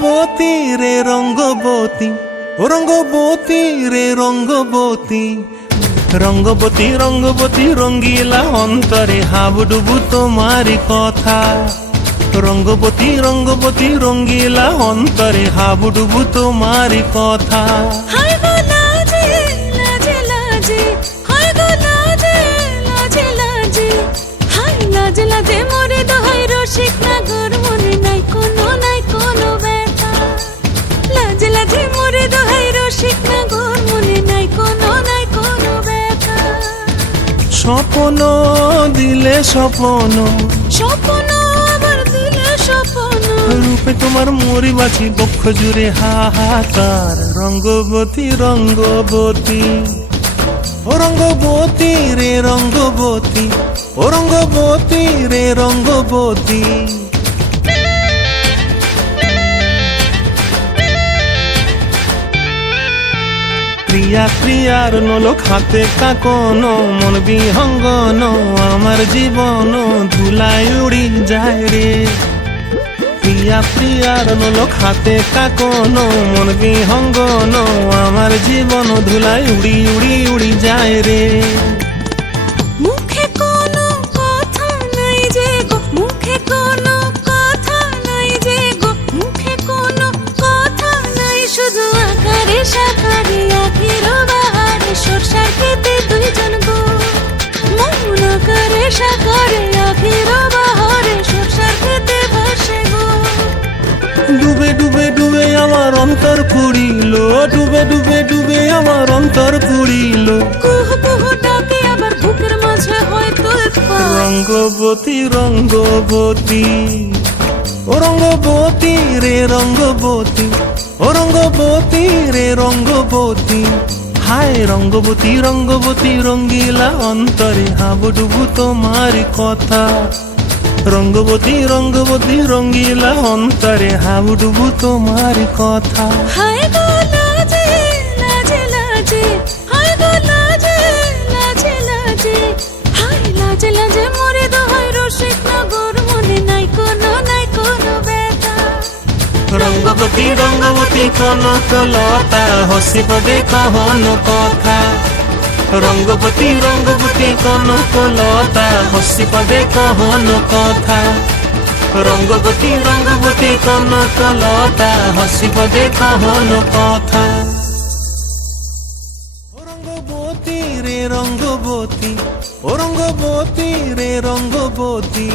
রঙ্গবতী রে রঙ্গবতী, ও রঙ্গবতী রে রঙ্গবতী, রঙ্গবতী রঙ্গবতী রঙ্গিলা অন্তরে হাবুডুবু তোমারি কথা। রঙ্গবতী রঙ্গবতী রঙ্গিলা অন্তরে হাবুডুবু তোমারি কথা। হায় গো লাজে লাজে লাজে, হায় গো লাজে লাজে লাজে, হায় লাজে লাজে মোরে দোহাই রসিক নাগর মনে নাই কোনো ব্যথা। লাজে লাজে মোরে দোহাই রসিক নাগর মনে নাই কোনো ব্যথা। স্বপ্ন দিলে স্বপ্ন, স্বপ্ন আবার দিলে স্বপ্ন, রূপে তোমার মরি বাছি বক্ষ জুড়ে হাহাকার। রঙ্গবতী রঙ্গবতী, ও রঙ্গবতী রে রঙ্গবতী, ও রঙ্গবতী রে রঙ্গবতী। প্রিয়া প্রিয়ার নলো খাতে কাকন, মন বিহঙ্গন আমার জীবন ধুলায় উড়ি যায় রে। প্রিয়া প্রিয়ার নলো খাতে কাকন, মন বিহঙ্গন আমার জীবন ধুলায় উড়ি উড়ি উড়ি যায় রে। মুখে কোনো কথা নাই যে গো, মুখে কোনো কথা নাই যে গো, মুখে কোনো কথা নাই, শুধু আকারে সাকারে আখির বাহারে সরষার খেতে দুইজন গো। মন আকারে সাকারে আখির বাহারে সরষার খেতে ভাসে গো। ডুবে ডুবে ডুবে আমার অন্তর পুড়িল, ডুবে ডুবে ডুবে আমার অন্তর পুড়িল। কুহু কুহু ডাকে আবার বুকের মাঝে হয়তো উৎপাত। রঙ্গবতী রঙ্গবতী, ও রঙ্গবতী রে রঙ্গবতী, ও রঙ্গবতী রে রঙ্গবতী। হায় রঙ্গবতী রঙ্গবতী রঙ্গিলা অন্তরে হাবুডুবু তোমারি কথা। রঙ্গবতী রঙ্গবতী রঙ্গিলা অন্তরে হাবুডুবু তোমারি কথা। হায় গো লাজে লাজে লাজে, হায় গো লাজে লাজে লাজে, হায় লাজে লাজে মোরে দোহাই রসিক নগর মনে নাই কোনো ব্যথা। রঙ্গবতী রঙ্গবতী কনক লতা হসিব দেখ হন কথা। রঙ্গবতী রঙ্গবতী কনক লতা হসিব দেখ হন কথা। রঙ্গবতী রঙ্গবতী কনক লতা হসিব দেখ হন কথা। রঙ্গবতী রে রঙ্গবতী, ও রঙ্গবতী রে রঙ্গবতী।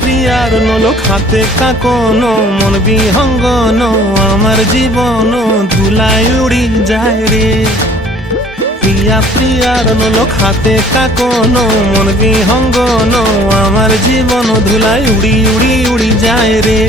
প্রিয়ার নলো খাতে কাকন, মন বিহঙ্গন আমার জীবন ধুলায় উড়ি যায় রে। প্রিয়া প্রিয়ার নলো খাতে কাকন, মন বিহঙ্গন আমার জীবন ধুলায় উড়ি উড়ি উড়ি যায় রে।